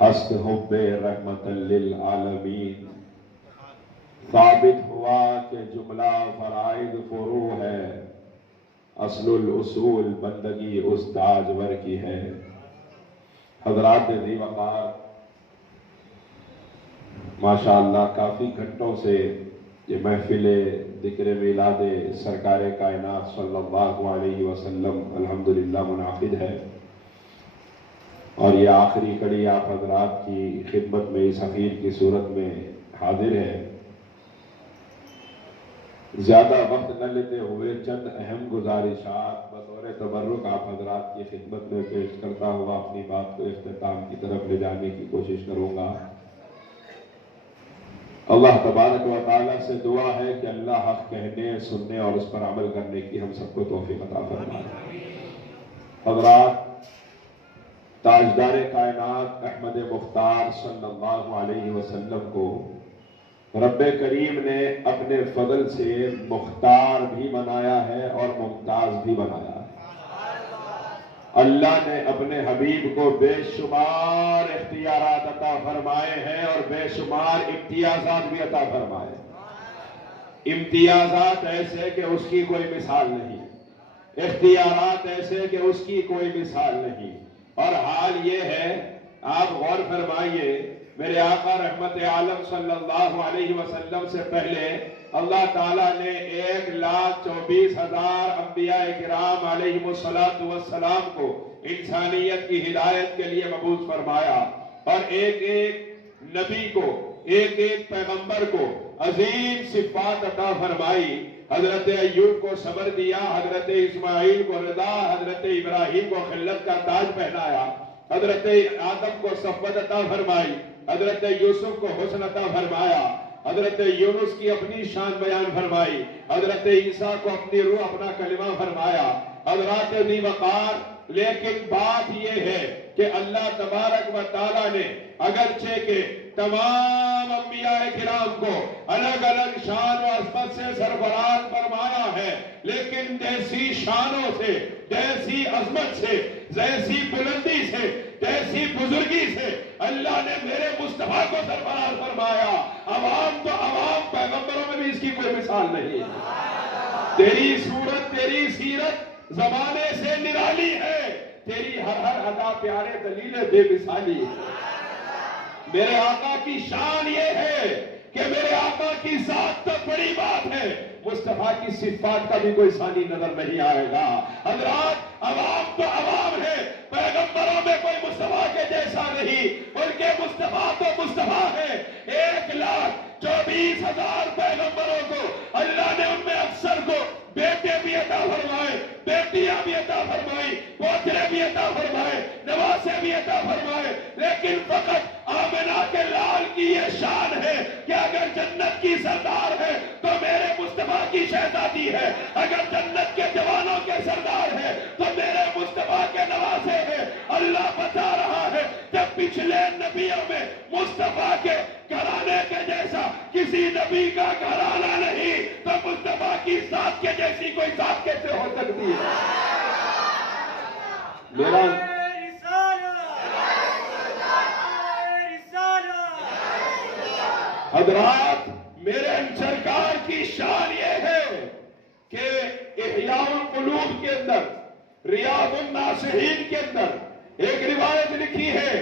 ہست حب رحمت للعالمین، ثابت ہوا کہ جملہ فرائض فرو ہے، اصل الاصول بندگی اس تاجور کی ہے۔ حضرات ذی وقار، ماشاءاللہ کافی گھنٹوں سے یہ محفل ذکر میلاد سرکار کائنات صلی اللہ علیہ وسلم الحمدللہ منعقد ہے، اور یہ آخری کڑی آپ حضرات کی خدمت میں اس حقیر کی صورت میں حاضر ہے۔ زیادہ وقت نہ لیتے ہوئے چند اہم گزارشات بطور تبرک آپ حضرات کی خدمت میں پیش کرتا ہوا اپنی بات کو اختتام کی طرف لے جانے کی کوشش کروں گا۔ اللہ تبارک و تعالیٰ سے دعا ہے کہ اللہ حق کہنے، سننے اور اس پر عمل کرنے کی ہم سب کو توفیق عطا فرمائے۔ حضرات، تاجدار کائنات احمد مختار صلی اللہ علیہ وسلم کو رب کریم نے اپنے فضل سے مختار بھی بنایا ہے اور ممتاز بھی بنایا ہے۔ اللہ نے اپنے حبیب کو بے شمار اختیارات عطا فرمائے ہیں اور بے شمار امتیازات بھی عطا فرمائے ہیں۔ امتیازات ایسے کہ اس کی کوئی مثال نہیں، اختیارات ایسے کہ اس کی کوئی مثال نہیں۔ اور حال یہ ہے، آپ غور فرمائیے، میرے آقا رحمت عالم صلی اللہ علیہ وسلم سے پہلے اللہ تعالیٰ نے 1,24,000 انبیاء کرام علیہم السلام کو انسانیت کی ہدایت کے لیے مبعوث فرمایا، اور ایک ایک نبی کو، ایک ایک پیغمبر کو عظیم صفات عطا فرمائی۔ حضرت ایوب کو صبر دیا، حضرت اسماعیل کو رضا، حضرت ابراہیم کو خلت کا تاج پہنایا، حضرت آدم کو صفوت عطا فرمائی، حضرت یوسف کو حسن عطا فرمایا، حضرت یونس کی اپنی شان بیان فرمائی، حضرت عیسیٰ کو اپنی روح، اپنا کلمہ فرمایا۔ حضرات ذی وقار، لیکن بات یہ ہے کہ اللہ تبارک و تعالیٰ نے اگرچہ کہ تمام انبیاء کرام کو الگ الگ شان و عظمت سے سرفراز فرمایا ہے، لیکن جیسی شانوں سے، جیسی عظمت سے، جیسی بلندی سے، جیسی بزرگی سے اللہ نے میرے مصطفیٰ کو سرفراز فرمایا، عوام تو عوام، پیغمبروں میں بھی اس کی کوئی مثال نہیں۔ تیری صورت، تیری سیرت زمانے سے نرالی ہے، تیری ہر ہر ادا پیارے دلیل بے مثالی ہے۔ میرے آقا کی شان یہ ہے کہ میرے آقا کی ذات تو بڑی بات ہے، مصطفیٰ کی صفات کا بھی کوئی ثانی نظر نہیں آئے گا۔ حضرات، عوام تو عوام ہے، پیغمبروں میں کوئی مصطفیٰ کے جیسا نہیں، ان کے مصطفیٰ تو مصطفیٰ ہے۔ 1,24,000 پیغمبروں کو اللہ نے ان میں اکثر کو بیٹے بھی عطا فرمائے، بیٹیاں بھی عطا فرمائی، پوترے بھی عطا فرمائے، نواسے بھی عطا فرمائے، لیکن فقط آمنہ کے لال کی یہ شان ہے کہ اگر جنت کی سردار ہے تو میرے مصطفیٰ کی شہزادی ہے، اگر جنت کے جوانوں کے سردار ہے تو میرے مصطفیٰ کے نواسے ہیں۔ اللہ بتا رہا ہے جب پچھلے نبیوں میں مصطفیٰ کے گھرانے کے جیسا کسی نبی کا گھرانہ نہیں، تو مصطفیٰ کی ذات کے جیسی کوئی ذات کیسے ہو سکتی ہے؟ میرا حضرات، میرے سرکار کی شان یہ ہے کہ احیاء القلوب کے اندر، ریاض الناصحین کے اندر ایک روایت لکھی ہے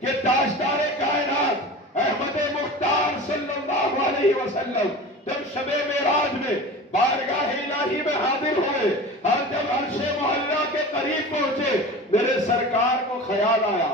کہ تاجدار کائنات احمد مختار صلی اللہ علیہ وسلم جب شب معراج میں بارگاہ الہی میں حاضر ہوئے اور جب عرش معلیٰ کے قریب پہنچے، میرے سرکار کو خیال آیا،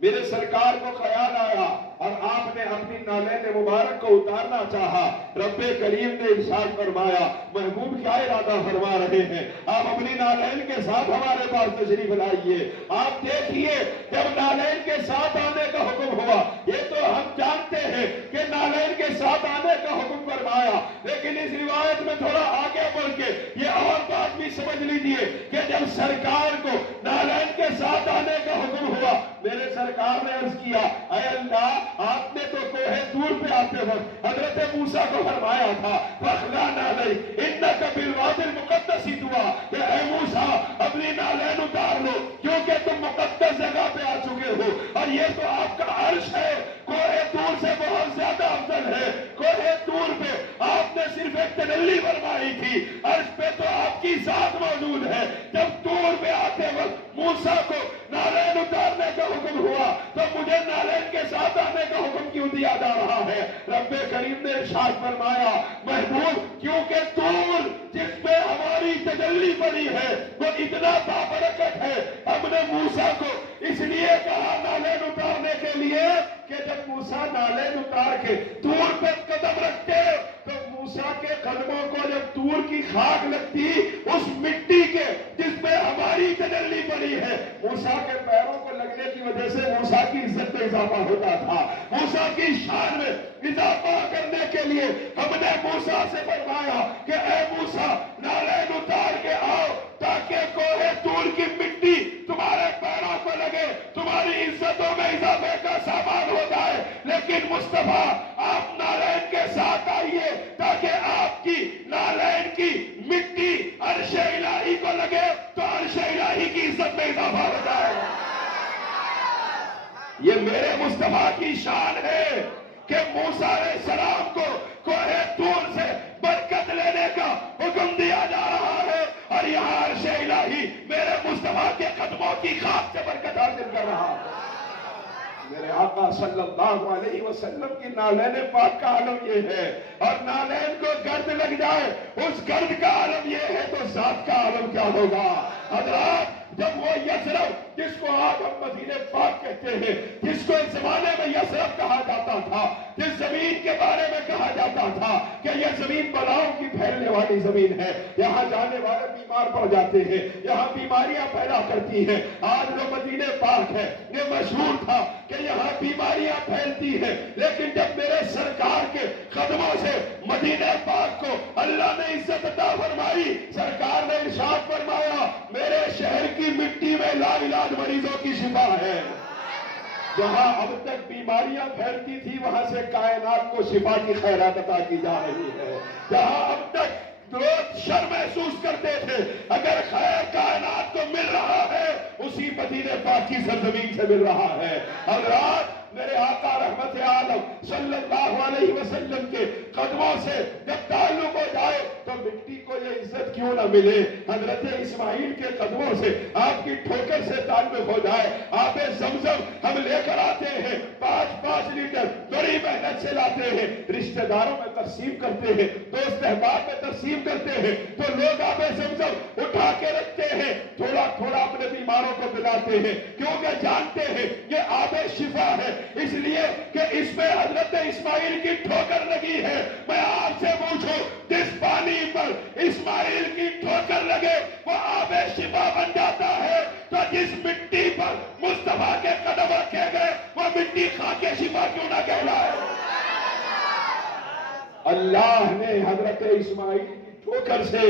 میرے سرکار کو خیال آیا اور آپ نے اپنی نالین مبارک کو اتارنا چاہا۔ رب کریم نے ارشاد فرمایا، محبوب کیا ارادہ فرما رہے ہیں؟ آپ اپنی نالین کے ساتھ ہمارے پاس تشریف لائیے۔ آپ دیکھیے، جب نالین کے ساتھ آنے کا حکم ہوا، یہ تو ہم جانتے ہیں کہ نالین کے ساتھ آنے کا حکم فرمایا، لیکن اس روایت میں تھوڑا آگے بڑھ کے یہ اور بات بھی سمجھ لیجئے کہ جب سرکار کو نالین کے ساتھ آنے کا حکم ہوا، میرے سرکار نے عرض کیا، اے اللہ، آپ نے تو کوہ طور پہ آتے وقت حضرت موسیٰ کو فرمایا تھا، فَخْلَعْ نَعْلَيْكَ إِنَّكَ بِالْوَادِ الْمُقَدَّسِ طُوًى، کہ اے موسیٰ اپنی نالین اتار لو کیونکہ تم مقدس جگہ پہ آ چکے ہو، اور یہ تو آپ کا عرش ہے کوہ طور سے بہت زیادہ افضل ہے. کوہ طور پہ آپ نے صرف ایک تجلی فرمائی تھی, عرش پہ تو آپ کی ذات موجود ہے. جب طور پہ آتے وقت موسیٰ کو نالین اتارنے کا حکم ہوا تو مجھے نالین کے ساتھ آنے کا حکم کیوں دیا جا رہا ہے؟ رب کریم نے ارشاد فرمایا محبوب کیونکہ طور جس پہ ہماری تجلی پڑی ہے وہ اتنا بابرکت ہے. ہم نے موسیٰ کو اس لیے کہا نالین اتارنے کے لیے کہ جب موسیٰ نالین اتار کے طور پہ قدم رکھتے تو موسیٰ کے قدموں کو جب طور کی خاک لگتی اس مٹی کے جس پہ ہماری تجلی پڑی ہے موسیٰ کے پیروں کو لگنے کی وجہ سے موسیٰ کی عزت میں اضافہ ہوتا تھا. موسیٰ کی شان میں اضافہ کرنے کے لیے ہم نے موسیٰ سے فرمایا کہ اے موسیٰ نالین اتار کے آؤ تاکہ کوہ طور کی مٹی تمہارے پیروں کو لگے, تمہاری عزتوں میں اضافے کا سامان ہو جائے. لیکن مصطفیٰ آپ نالین کے ساتھ آئیے تاکہ آپ کی نالین کی مٹی عرش الہی کو لگے تو عرش الہی کی عزت میں اضافہ ہو جائے. یہ میرے مصطفیٰ کی شان ہے کہ موسیٰ علیہ السلام کو کوہ طور سے برکت لینے کا حکم دیا جا رہا ہے اور یہاں عرش الہی میرے مصطفیٰ کے قدموں کی خاک سے برکت حاصل کر رہا ہے. میرے آقا صلی اللہ علیہ وسلم کی نالین پاک کا عالم یہ ہے, اور نالین کو گرد لگ جائے اس گرد کا عالم یہ ہے تو ذات کا عالم کیا ہوگا. حضرات جب وہ یثرب جس کو آج ہم مدینہ پاک کہتے ہیں, جس کو اس زمانے میں یثرب کہا جاتا تھا, جس زمین کے بارے میں کہا جاتا تھا کہ یہ زمین بلاؤں کی پھیلنے والی زمین ہے, یہاں جانے والے بیمار پڑ جاتے ہیں, یہاں بیماریاں پیدا کرتی ہیں, آج وہ مدینہ پاک ہے. یہ مشہور تھا کہ یہاں بیماریاں پھیلتی ہیں, لیکن جب میرے سرکار کے قدموں سے مدینہ پاک کو اللہ نے عزت عطا فرمائی, سرکار نے ارشاد فرمایا میرے شہر کی مٹی میں لا علاج مریضوں کی شفا ہے. جہاں اب تک بیماریاں پھیلتی تھی وہاں سے کائنات کو شفا کی خیرات عطا کی جا رہی ہے. جہاں اب تک لوگ شر محسوس کرتے تھے اگر خیر کائنات کو مل رہا ہے اسی مدینہ پاک کی سرزمین سے مل رہا ہے. حضرات میرے آقا رحمت عالم صلی اللہ علیہ وسلم کے قدموں سے جب تعلق ہو جائے تو مٹی کو یہ عزت کیوں نہ ملے. حضرت اسماعیل کے قدموں سے آپ کی ٹھوکر سے تعلق ہو جائے. آب زمزم ہم لے کر آتے ہیں 5-5 لیٹر بڑی محنت سے لاتے ہیں, رشتہ داروں میں تقسیم کرتے ہیں, دوست احباب میں تقسیم کرتے ہیں تو لوگ آب زمزم اٹھا کے رکھتے ہیں, تھوڑا تھوڑا اپنے بیماروں کو پلاتے ہیں کیونکہ جانتے ہیں یہ آب شفا ہے, اس لیے کہ اس میں حضرت اسماعیل کی ٹھوکر لگی ہے. میں آپ سے پوچھوں جس پانی پر اسماعیل کی ٹھوکر لگے وہ آب شفا بن جاتا ہے تو جس مٹی پر مصطفیٰ کے قدم رکھے گئے وہ مٹی خاک شفا کیوں نہ کہلائے. اللہ نے حضرت اسماعیل کی ٹھوکر سے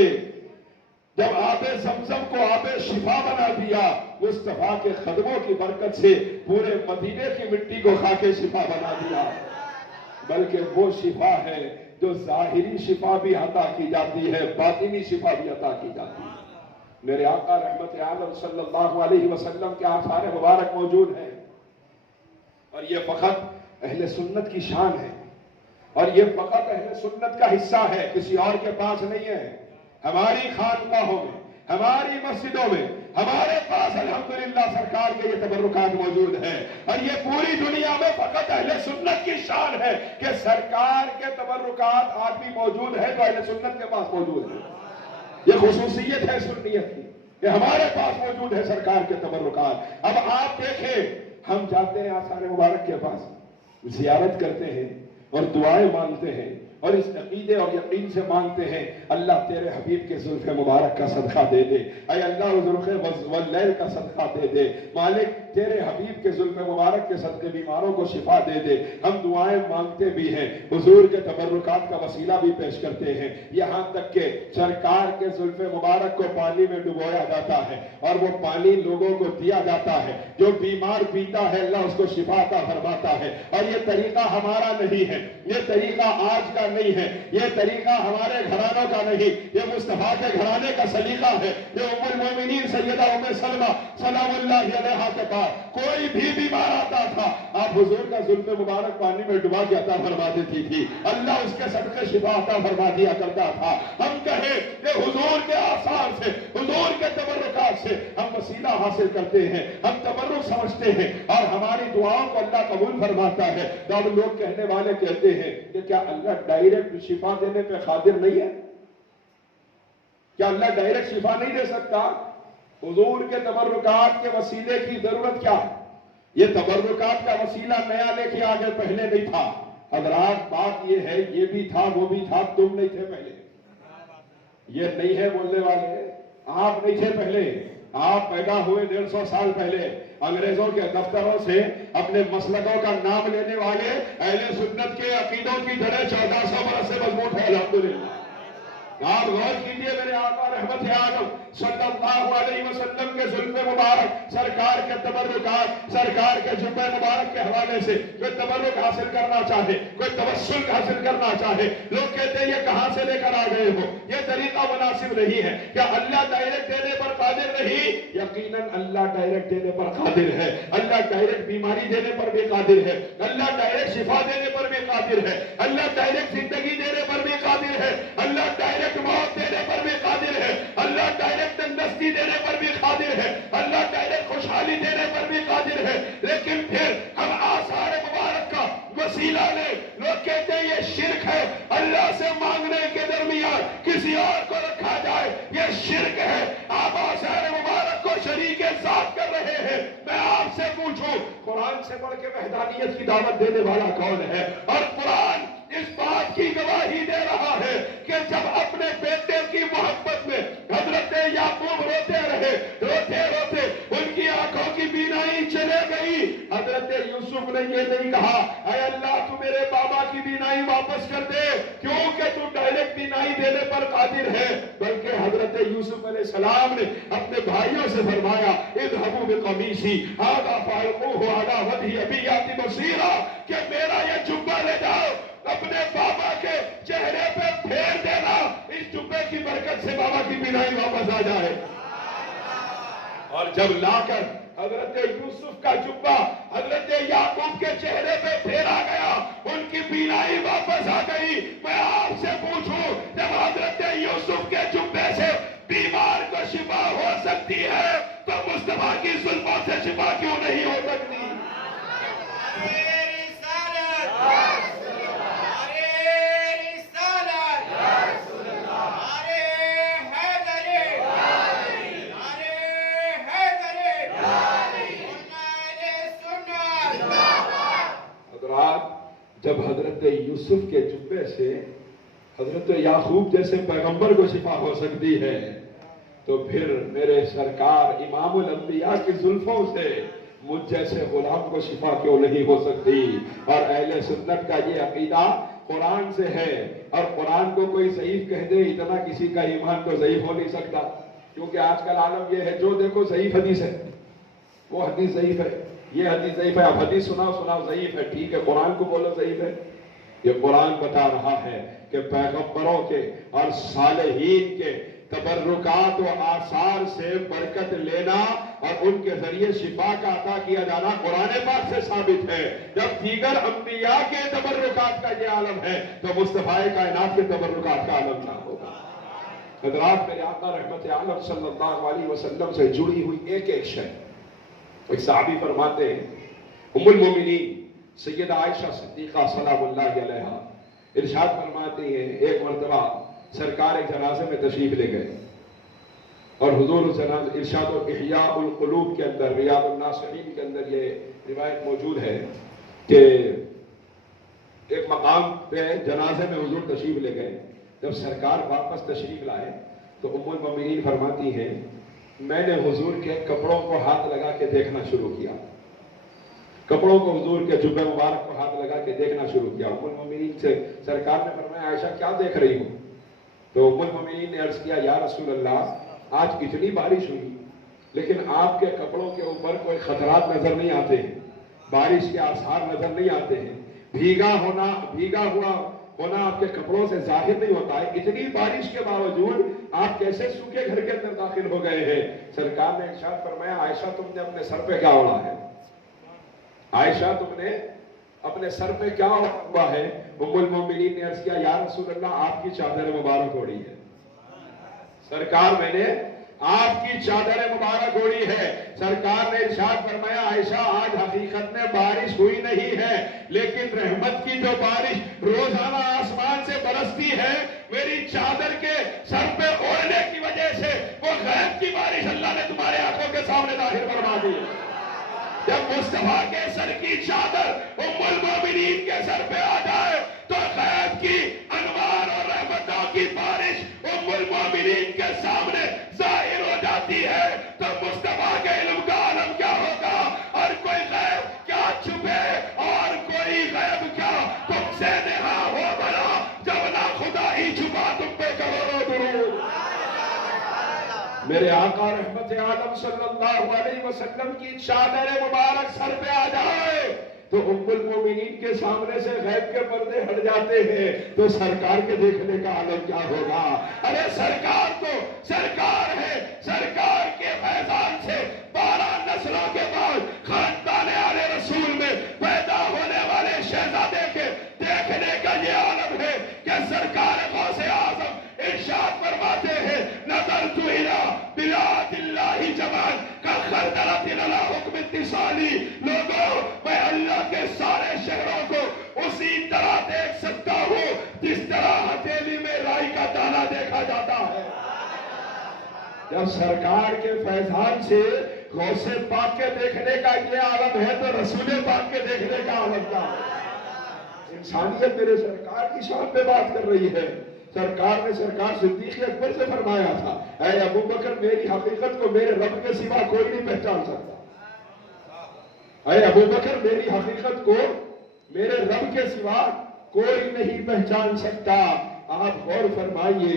جب آب زمزم کو آب شفا بنا دیا, مصطفیٰ کے قدموں کی برکت سے پورے مدینے کی مٹی کو خاک شفا بنا دیا. بلکہ وہ شفا ہے جو ظاہری شفا بھی عطا کی جاتی ہے, باطنی شفا بھی عطا کی جاتی ہے. میرے آقا رحمت عالم صلی اللہ علیہ وسلم کے آثار مبارک موجود ہیں اور یہ فقط اہل سنت کی شان ہے اور یہ فقط اہل سنت کا حصہ ہے, کسی اور کے پاس نہیں ہے. ہماری خانقاہوں میں, ہماری مسجدوں میں, ہمارے پاس الحمدللہ سرکار کے یہ تبرکات موجود ہیں اور یہ پوری دنیا میں فقط اہل سنت کی شان ہے کہ سرکار کے تبرکات آج بھی موجود ہے جو اہل سنت کے پاس موجود ہے. یہ خصوصیت ہے سنیت کی کہ ہمارے پاس موجود ہے سرکار کے تبرکات. اب آپ دیکھیں ہم جاتے ہیں آثار مبارک کے پاس, زیارت کرتے ہیں اور دعائیں مانگتے ہیں اور اس عقیدے اور یقین سے مانگتے ہیں اللہ تیرے حبیب کے زلف مبارک کا صدقہ دے دے, اے اللہ زلف واللیل کا صدقہ دے دے, مالک تیرے حبیب کے زلف مبارک کے صدقے بیماروں کو شفا دے دے. ہم دعائیں مانگتے بھی ہیں, حضور کے تبرکات کا وسیلہ بھی پیش کرتے ہیں, یہاں تک کہ سرکار کے زلف مبارک کو پانی میں ڈبویا جاتا ہے اور وہ پانی لوگوں کو دیا جاتا ہے. جو بیمار پیتا ہے اللہ اس کو شفا عطا فرماتا ہے. اور یہ طریقہ ہمارا نہیں ہے, یہ طریقہ آج کا نہیں ہے, یہ طریقہ ہمارے گھرانوں کا نہیں, یہ مصطفیٰ کے گھرانے کا سلیقہ ہے. یہ ام المومنین سیدہ ام سلمہ سلام اللہ علیہا کے پاس کوئی بھی بیمار آتا تھا آپ حضور کا زلف مبارک پانی میں ڈبا کے عطا فرما دیتی تھی، اللہ اس کے صدقے شفا عطا فرما دیا کرتا تھا۔ ہم کہیں کہ حضور کے آثار سے، حضور کے تبرکات سے ہم وسیلہ حاصل کرتے ہیں، ہم تبرک سمجھتے ہیں اور ہماری دعاؤں کو اللہ قبول فرماتا ہے، تو اب لوگ کہنے والے کہتے ہیں کہ کیا اللہ ڈائریکٹ شفا دینے پہ قادر نہیں ہے؟ کیا اللہ ڈائریکٹ شفا نہیں دے سکتا؟ حضور کے تبرکات کے وسیلے کی ضرورت کیا ہے؟ یہ تبرکات کا وسیلہ نیا لے کے آگے پہلے نہیں تھا حضرات، بات یہ ہے یہ بھی تھا وہ بھی تھا، تم نہیں تھے پہلے، یہ نہیں ہے بولنے والے، آپ نہیں تھے پہلے، آپ پیدا ہوئے 150 سال پہلے، انگریزوں کے دفتروں سے اپنے مسلکوں کا نام لینے والے اہل سنت کے عقیدوں کی جڑیں 1400 برس سے مضبوط ہے الحمدللہ۔ آپ غور کیجئے میرے آقا رحمت عالم صلی اللہ علیہ وسلم کے زلف مبارک، سرکار کے تبرکات، سرکار کے جبہ مبارک کے حوالے سے کوئی تبرک حاصل کرنا چاہے، کوئی توسل حاصل کرنا چاہے، لوگ کہتے ہیں یہ کہاں سے لے کر آ گئے ہو، یہ طریقہ مناسب نہیں ہے۔ کیا اللہ ڈائریکٹ دینے پر قادر نہیں؟ یقیناً اللہ ڈائریکٹ دینے پر قادر ہے، اللہ ڈائریکٹ بیماری دینے پر بھی قادر ہے، اللہ ڈائریکٹ شفا دینے پر بھی قادر ہے، اللہ ڈائریکٹ زندگی دینے پر بھی قادر ہے، اللہ ڈائریکٹ موت دینے پر بھی قادر ہے، اللہ ڈائریکٹ تندرستی دینے پر بھی قادر ہے، اللہ ڈائریکٹ خوشحالی دینے پر بھی قادر ہے۔ لیکن پھر ہم آثار مبارک کا وسیلہ لیں، لوگ کہتے ہیں یہ شرک ہے، اللہ سے مانگنے کے درمیان کسی اور کو رکھا جائے، یہ شرک ہے، آپ آثار مبارک کو شریک ذات کر رہے ہیں۔ میں آپ سے پوچھوں قرآن سے بڑھ کے وحدانیت کی دعوت دینے والا کون ہے؟ اور قرآن اس بات کی گواہی دے رہا ہے کہ جب اپنے بیٹے کی محبت میں حضرت یعقوب روتے رہے، روتے روتے ان کی آنکھوں کی بینائی چلے گئی، حضرت یوسف نے یہ نہیں کہا اے اللہ تو میرے بابا کی بینائی واپس کر دے کیونکہ تو ڈائریکٹ بینائی دینے پر قادر ہے، بلکہ حضرت یوسف علیہ السلام نے اپنے بھائیوں سے فرمایا اذهبوا بقمیصی ھذا فألقوه علی وجه ابی یأتی بصیرا، کہ میرا یہ جبہ لے جاؤ اپنے بابا کے چہرے پہ پھیر دینا، اس جبے کی برکت سے بابا کی بینائی واپس آ جائے۔ اور جب لا کر حضرت یوسف کا جبہ حضرت یعقوب کے چہرے پہ پھیرا گیا، ان کی بینائی واپس آ گئی۔ میں آپ سے پوچھوں جب حضرت یوسف کے جبے سے بیمار کو شفا ہو سکتی ہے تو مصطفیٰ کی زلفوں سے شفا کیوں نہیں ہو سکتی؟ جب حضرت یوسف کے جبے سے حضرت یعقوب جیسے پیغمبر کو شفا ہو سکتی ہے تو پھر میرے سرکار امام الانبیاء کی زلفوں سے مجھ جیسے غلام کو شفا کیوں نہیں ہو سکتی؟ اور اہل سنت کا یہ عقیدہ قرآن سے ہے، اور قرآن کو کوئی ضعیف کہہ دے اتنا کسی کا ایمان تو ضعیف ہو نہیں سکتا، کیونکہ آج کل عالم یہ ہے جو دیکھو ضعیف حدیث ہے، وہ حدیث ضعیف ہے، یہ حدیث ضعیف ہے، اب حدیث سناؤ ضعیف ہے، ٹھیک ہے قرآن کو بولو ضعیف ہے۔ یہ قرآن بتا رہا ہے کہ پیغمبروں کے اور صالحین کے تبرکات و آثار سے برکت لینا اور ان کے ذریعے شفا کا عطا کیا جانا قرآن پاک سے ثابت ہے۔ جب دیگر انبیاء کے تبرکات کا یہ عالم ہے تو مصطفیٰ کائنات کے تبرکات کا عالم نہ ہوگا۔ حضرات میرے آقا رحمت عالم صلی اللہ علیہ وسلم سے جڑی ہوئی ایک ایک شے، ایک صحابی فرماتے ہیں ام المومنین سیدہ عائشہ صدیقہ سلام اللہ علیہا ارشاد فرماتے ہیں ایک مرتبہ سرکار ایک جنازے میں تشریف لے گئے اور حضور ارشاد و احیاء القلوب کے اندر ریاض الناصحین کے اندر یہ روایت موجود ہے کہ ایک مقام پہ جنازے میں حضور تشریف لے گئے، جب سرکار واپس تشریف لائے تو ام المومنین فرماتی ہیں میں نے حضور کے کپڑوں کو ہاتھ لگا کے دیکھنا شروع کیا، کپڑوں کو حضور کے جبہ مبارک کو ہاتھ لگا کے دیکھنا شروع کیا۔ ام المومنین سے سرکار نے فرمایا عائشہ کیا دیکھ رہی ہوں؟ تو ام المومنین نے عرض کیا یا رسول اللہ آج اتنی بارش ہوئی لیکن آپ کے کپڑوں کے اوپر کوئی خطرات نظر نہیں آتے ہیں، بارش کے آثار نظر نہیں آتے ہیں، بھیگا ہوا ہونا آپ کے کپڑوں سے ظاہر نہیں ہوتا ہے، اتنی بارش کے باوجود آپ کیسے سوکھے گھر کے اندر داخل ہو گئے ہیں؟ سرکار نے ارشاد فرمایا عائشہ تم نے اپنے سر پہ کیا اوڑھا ہے؟ عائشہ تم نے اپنے سر پہ کیا ہوا ہے؟ ام المومنین نے عرض کیا یا رسول اللہ آپ کی چادر مبارک اوڑھی ہے۔ سرکار میں نے آپ کی چادر مبارک اوڑھی ہے۔ سرکار نے ارشاد فرمایا عائشہ آج حقیقت میں بارش ہوئی نہیں ہے، لیکن رحمت کی جو بارش روزانہ آسمان سے برستی ہے میری چادر کے سر پہ اوڑھنے کی وجہ سے وہ غیب کی بارش اللہ نے تمہارے آنکھوں کے سامنے ظاہر فرما دی۔ جب مصطفیٰ کے سر کی چادر ام المومنین کے سر پہ آ جائے تو غیب کی انوار اور رحمتوں کی بارش ام المومنین کے سامنے ظاہر ہو جاتی ہے۔ تو مصطفیٰ کے علم کا عالم کیا ہوگا، اور کوئی غیب کیا چھپے اور کوئی غیب کیا تم سے نہا ہو بھلا، جب نہ خدا ہی چھپا تم پہ کروڑوں درود۔ میرے آقا رحمت عالم صلی اللہ علیہ وسلم کی چادر مبارک سر پہ آ جائے تو ام المومنین کے سامنے سے غیب کے پردے ہٹ جاتے ہیں، تو سرکار کے دیکھنے کا عالم کیا ہوگا۔ ارے سرکار تو سرکار ہے، سرکار کے فیضان سے 12 نسلوں کے بعد خاندان آل رسول میں پیدا ہونے والے شہزادے کے دیکھنے کا یہ عالم ہے کہ سرکار غوث اعظم ارشاد فرماتے ہیں نظرت الى بلاد اللہ جمال کخردلۃ علی حکم اتصالی، لوگوں میں اللہ کے سارے شہروں کو اسی طرح دیکھ سکتا ہوں جس طرح ہتھیلی میں رائی کا دانہ دیکھا جاتا ہے۔ جب سرکار کے فیضان سے غوث پاک کے دیکھنے کا یہ عالم ہے تو رسول پاک کے دیکھنے کا عالم کیا ہے؟ انسانیت میرے سرکار کی شان پہ بات کر رہی ہے۔ سرکار نے سرکار صدیق اکبر سے فرمایا تھا اے ابو بکر میری حقیقت کو میرے رب کے سوا کوئی نہیں پہچان سکتا۔ اے ابو بکر میری حقیقت کو میرے رب کے سوا کوئی نہیں پہچان سکتا۔ آپ غور فرمائیے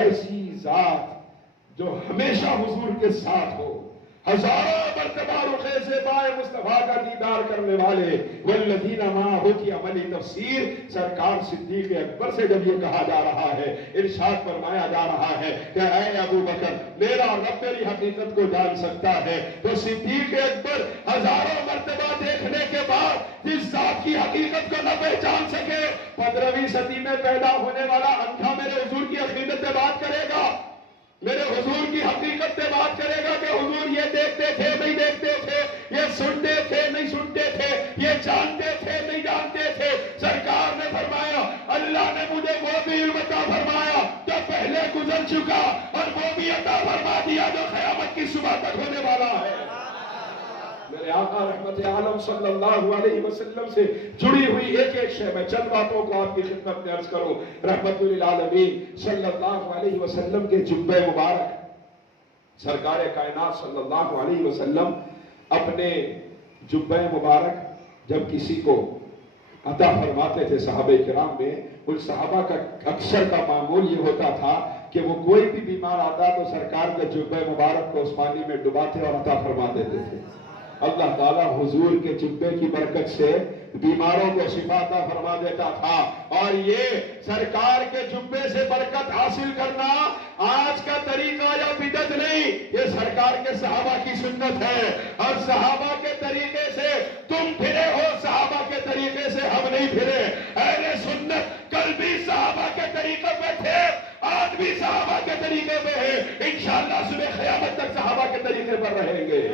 ایسی ذات جو ہمیشہ حضور کے ساتھ ہو، ہزاروں مرتبہ رخ زیبائے مصطفیٰ کا دیدار کرنے والے، والذین معہ کی عملی تفسیر سرکار صدیق اکبر سے جب یہ کہا جا رہا ہے، ارشاد فرمایا جا رہا ہے کہ اے ابو بکر میرا رب میری حقیقت کو جان سکتا ہے، تو صدیق اکبر ہزاروں مرتبہ دیکھنے کے بعد جس ذات کی حقیقت کو نہ پہچان سکے، 15ویں صدی میں پیدا ہونے والا اندھا میرے حضور کی عقیدت پہ بات کرے گا، میرے حضور کی حقیقت پہ بات کرے گا کہ حضور یہ دیکھتے تھے نہیں دیکھتے تھے، یہ سنتے تھے نہیں سنتے تھے، یہ جانتے تھے نہیں جانتے تھے۔ سرکار نے فرمایا اللہ نے مجھے وہ بھی علم عطا فرمایا جو پہلے گزر چکا، اور وہ بھی عطا فرما دیا جو قیامت کی صبح تک ہونے والا ہے۔ میرے آقا رحمت عالم صلی اللہ علیہ وسلم سے جڑی ہوئی ایک ایک شے میں چند باتوں کو آپ کی خدمت میں عرض کروں۔ رحمت للعالمین صلی اللہ علیہ وسلم کے جبہ مبارک، سرکار کائنات صلی اللہ علیہ وسلم اپنے جبہ مبارک جب کسی کو عطا فرماتے تھے صحابہ کرام میں، ان صحابہ کا اکثر کا معمول یہ ہوتا تھا کہ وہ کوئی بھی بیمار آتا تو سرکار کے جبہ مبارک کو اس پانی میں ڈباتے اور عطا فرما دیتے تھے۔ اللہ تعالیٰ حضور کے جبے کی برکت سے بیماروں کو شفا عطا فرما دیتا تھا، اور یہ سرکار کے جبے سے برکت حاصل کرنا آج کا طریقہ یا بدعت نہیں، یہ سرکار کے صحابہ کی سنت ہے، اور صحابہ کے طریقے سے تم پھرے ہو، صحابہ کے طریقے سے ہم نہیں پھرے۔ اہل سنت کل بھی صحابہ کے طریقے پہ تھے، آج بھی صحابہ کے طریقے پہ ہے، انشاءاللہ صبح قیامت تک صحابہ کے طریقے پر رہیں گے۔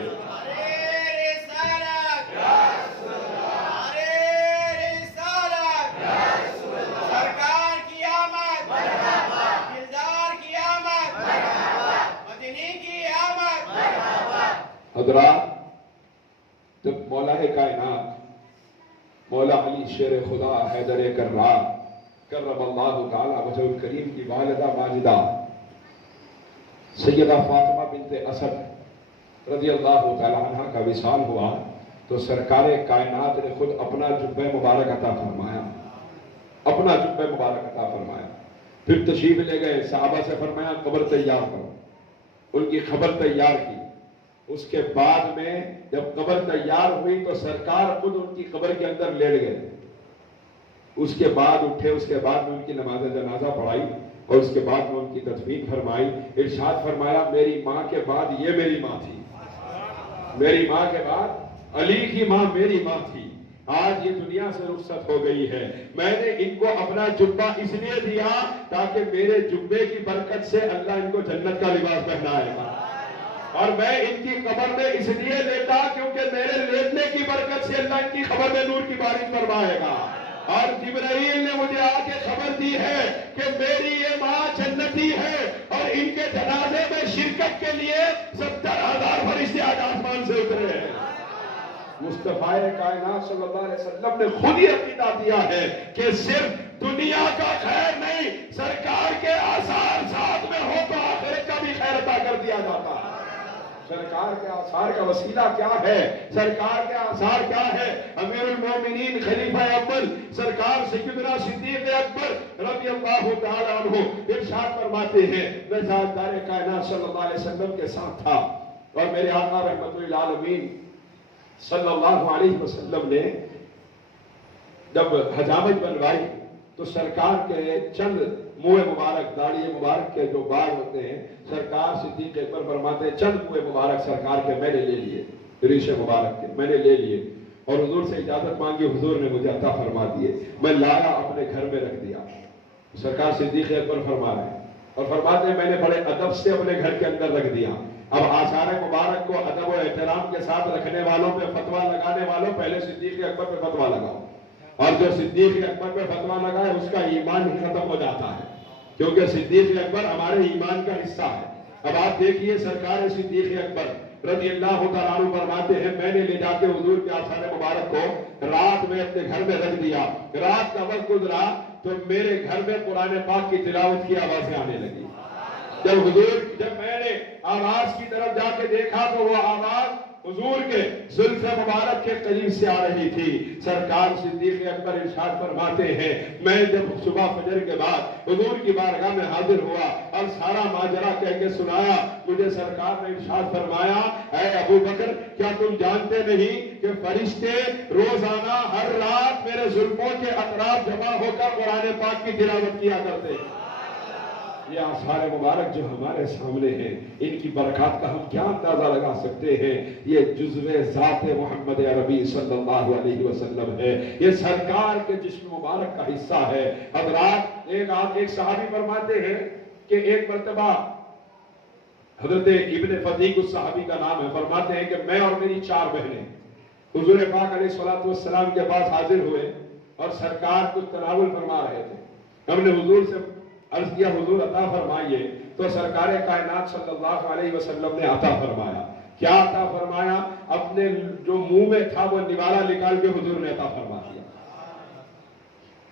حضرات جب مولا کائنات مولا علی شیر خدا حیدر کرار کرم اللہ تعالی وجہ الکریم کی والدہ ماجدہ سیدہ فاطمہ بنت اسد رضی اللہ تعالی عنہ کا وصال ہوا تو سرکار کائنات نے خود اپنا جبہ مبارک عطا فرمایا، اپنا جبہ مبارک عطا فرمایا، پھر تشریف لے گئے، صحابہ سے فرمایا قبر تیار کرو، ان کی خبر تیار کی۔ اس کے بعد میں جب قبر تیار ہوئی تو سرکار خود ان کی قبر کے اندر لیٹ گئے، اس کے بعد اٹھے، اس کے بعد میں ان کی نماز جنازہ پڑھائی اور اس کے بعد میں ان کی تدفین فرمائی۔ ارشاد فرمایا میری ماں کے بعد یہ میری ماں تھی، میری ماں کے بعد علی کی ماں میری ماں تھی، آج یہ دنیا سے رخصت ہو گئی ہے، میں نے ان کو اپنا جبہ اس لیے دیا تاکہ میرے جبے کی برکت سے اللہ ان کو جنت کا لباس پہنائے گا، اور میں ان کی قبر میں اس لیے لیتا کیونکہ میرے لیٹنے کی برکت سے اللہ ان کی قبر میں نور کی بارش فرمائے گا، اور جبرائیل نے مجھے آ کے خبر دی ہے کہ میری یہ ماں جنتی ہے، اور ان کے جنازے میں شرکت کے لیے 70,000 فرشتے آج آسمان سے اترے ہیں۔ مصطفیٰ کائنات صلی اللہ علیہ وسلم نے خود ہی عقیدہ دیا ہے کہ صرف دنیا کا خیر نہیں، سرکار کے آثار ساتھ میں ہو تو آخرت کا بھی خیر عطا کر دیا جاتا ہے۔ سرکار کے آثار کا وسیلہ کیا ہے؟ سرکار کے آثار کیا ہے؟ امیر المومنین خلیفہ اول سرکار سیدنا صدیق اکبر رضی اللہ تعالی عنہ ارشاد فرماتے ہیں، میں ذاتدار کائنات صلی اللہ علیہ وسلم کے ساتھ تھا، اور میرے آقا رحمت للعالمین صلی اللہ علیہ وسلم نے جب حجامت بنوائی تو سرکار کے چند منہ مبارک، داڑھی مبارک کے جو بال ہوتے ہیں، سرکار صدیق اکبر فرماتے ہیں چند منہ مبارک سرکار کے میں نے لے لیے، ریش مبارک کے میں نے لے لیے، اور حضور سے اجازت مانگی، حضور نے مجھے عطا فرما دیے، میں لایا اپنے گھر میں رکھ دیا۔ سرکار صدیق اکبر فرما رہے ہیں اور فرماتے ہیں میں نے بڑے ادب سے اپنے گھر کے اندر رکھ دیا۔ اب آثار مبارک کو ادب و احترام کے ساتھ رکھنے والوں پہ فتویٰ لگانے والوں پہلے صدیق اکبر پہ فتویٰ لگاؤ، اور جو صدیق اکبر پہ فتویٰ لگائے اس کا ایمان ہی ختم ہو جاتا ہے، کیونکہ صدیق اکبر ہمارے ایمان کا حصہ ہے۔ اب آپ دیکھیے سرکار صدیق اکبر رضی اللہ تعالیٰ عنہ فرماتے ہیں میں نے لے جا کے حضور کے آثار مبارک کو رات میں اپنے گھر میں رکھ دیا، رات کا وقت گزرا تو میرے گھر میں قرآن پاک کی تلاوت کی آوازیں آنے لگی۔ جب میں نے آواز کی طرف جا کے دیکھا تو وہ آواز حضور کے زلف مبارک کے قریب سے آ رہی تھی۔ سرکار صدیق اکبر ارشاد فرماتے ہیں میں جب صبح فجر کے بعد حضور کی بارگاہ میں حاضر ہوا اور سارا ماجرا کہہ کے سنایا، مجھے سرکار نے ارشاد فرمایا اے ابو بکر کیا تم جانتے نہیں کہ فرشتے روزانہ ہر رات میرے زلفوں کے اطراف جمع ہو کر قرآن پاک کی تلاوت کیا کرتے ہیں۔ یہ آثار مبارک جو ہمارے سامنے ہیں ان کی برکات کا ہم کیا اندازہ لگا سکتے ہیں؟ یہ جزو ذات محمد عربی صلی اللہ علیہ وسلم ہے، یہ سرکار کے جسم مبارک کا حصہ ہے۔ حضرات ایک صحابی فرماتے ہیں کہ ایک مرتبہ حضرت ابن فتیق اس صحابی کا نام ہے، فرماتے ہیں کہ میں اور میری 4 بہنیں حضور پاک علیہ السلام کے پاس حاضر ہوئے اور سرکار کچھ تناول فرما رہے تھے۔ ہم نے حضور سے عرض کیا حضور عطا فرمائیے، تو سرکار کائنات صلی اللہ علیہ وسلم نے عطا فرمایا۔ کیا عطا فرمایا؟ اپنے جو منہ میں تھا وہ نوالا نکال کے حضور نے عطا فرما دیا۔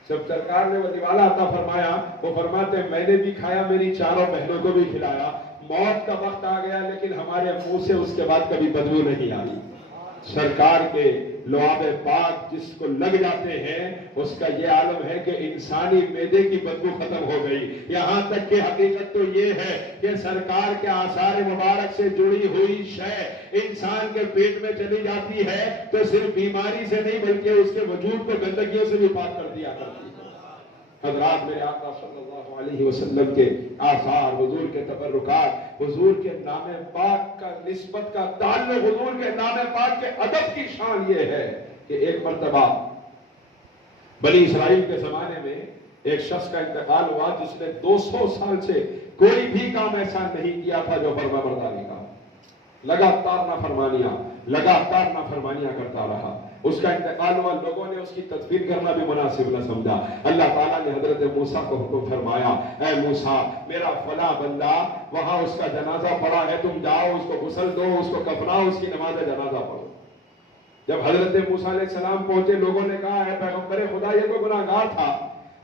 جب سرکار نے وہ نوالا عطا فرمایا وہ فرماتے ہیں میں نے بھی کھایا، میری 4 بہنوں کو بھی کھلایا، موت کا وقت آ گیا لیکن ہمارے منہ سے اس کے بعد کبھی بدبو نہیں آئی۔ سرکار کے لعاب پاک جس کو لگ جاتے ہیں اس کا یہ عالم ہے کہ انسانی معدے کی بدبو ختم ہو گئی۔ یہاں تک کہ حقیقت تو یہ ہے کہ سرکار کے آثار مبارک سے جڑی ہوئی شے انسان کے پیٹ میں چلی جاتی ہے تو صرف بیماری سے نہیں بلکہ اس کے وجود کو گندگیوں سے بھی پاک کر دیا کرتی ہے۔ حضرات میرے آقا صلی اللہ علیہ وسلم کے آثار، حضور کے تبرکات، حضور کے نام پاک کا نسبت کا تعلق، حضور کے نام پاک کے ادب کی شان یہ ہے کہ ایک مرتبہ بنی اسرائیل کے زمانے میں ایک شخص کا انتقال ہوا جس نے 200 سال سے کوئی بھی کام ایسا نہیں کیا تھا جو فرما برداری کا، لگاتار نافرمانیاں کرتا رہا۔ اس کا انتقال ہوا، لوگوں نے اس کی تدفین کرنا بھی مناسب نہ سمجھا۔ اللہ تعالیٰ نے حضرت موسیٰ کو حکم فرمایا اے موسیٰ میرا فلاں بندہ وہاں اس کا جنازہ پڑا ہے، تم جاؤ اس کو غسل دو، اس کو کفناؤ، اس کی نماز جنازہ پڑھو۔ جب حضرت موسیٰ علیہ السلام پہنچے لوگوں نے کہا اے پیغمبر خدا یہ کوئی گناہگار تھا۔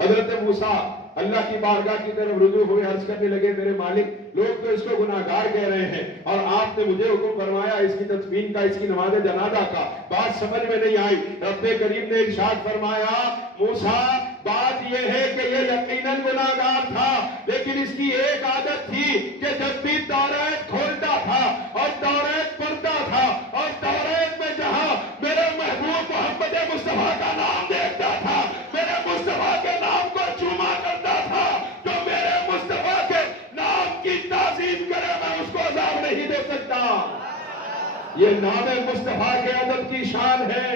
حضرت موسیٰ اللہ کی بارگاہ کی طرف رجوع ہوئے، عرض کرنے لگے میرے مالک لوگ تو اس کو گناہگار کہہ رہے ہیں اور آپ نے مجھے حکم فرمایا اس کی تدفین کا، اس کی نماز جنازہ کا، بات سمجھ میں نہیں آئی۔ رب کریم نے ارشاد فرمایا موسیٰ بات یہ ہے کہ یہ یقیناً گناہگار تھا لیکن اس کی ایک عادت تھی کہ جب بھی توریت کھولتا تھا اور توریت پڑھتا تھا اور توریت میں جہاں میرے محبوب محمد مصطفیٰ کا نام دیکھتا تھا میرے مصطفیٰ کے نام کو چوما کرتا تھا، جو میرے مصطفیٰ کے نام کی تعظیم کرے میں اس کو عذاب نہیں دے سکتا۔ یہ نام مصطفیٰ کے ادب کی شان ہے،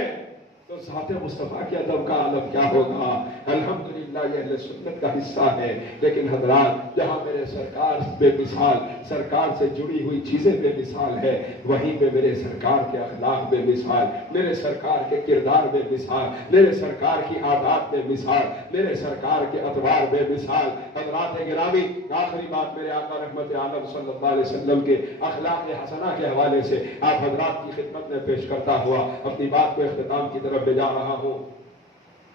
تو ذات مصطفیٰ کے ادب کا عالم کیا ہوگا؟ الحمدللہ یہ اہل سنت کا حصہ ہے، لیکن حضرات جہاں میرے سرکار بے مثال، سرکار سے جڑی ہوئی چیزیں بے مثال ہے، وہیں پہ میرے سرکار کے اخلاق بے مثال، میرے سرکار کے کردار بے مثال، میرے سرکار کی عادات بے مثال، میرے سرکار کے اطوار بے مثال۔ حضرات گرامی، آخری بات میرے آقا رحمت عالم صلی اللہ علیہ وسلم کے اخلاق حسنہ کے حوالے سے آپ حضرات کی خدمت میں پیش کرتا ہوا اپنی بات کو اختتام کی طرف لے جا رہا ہوں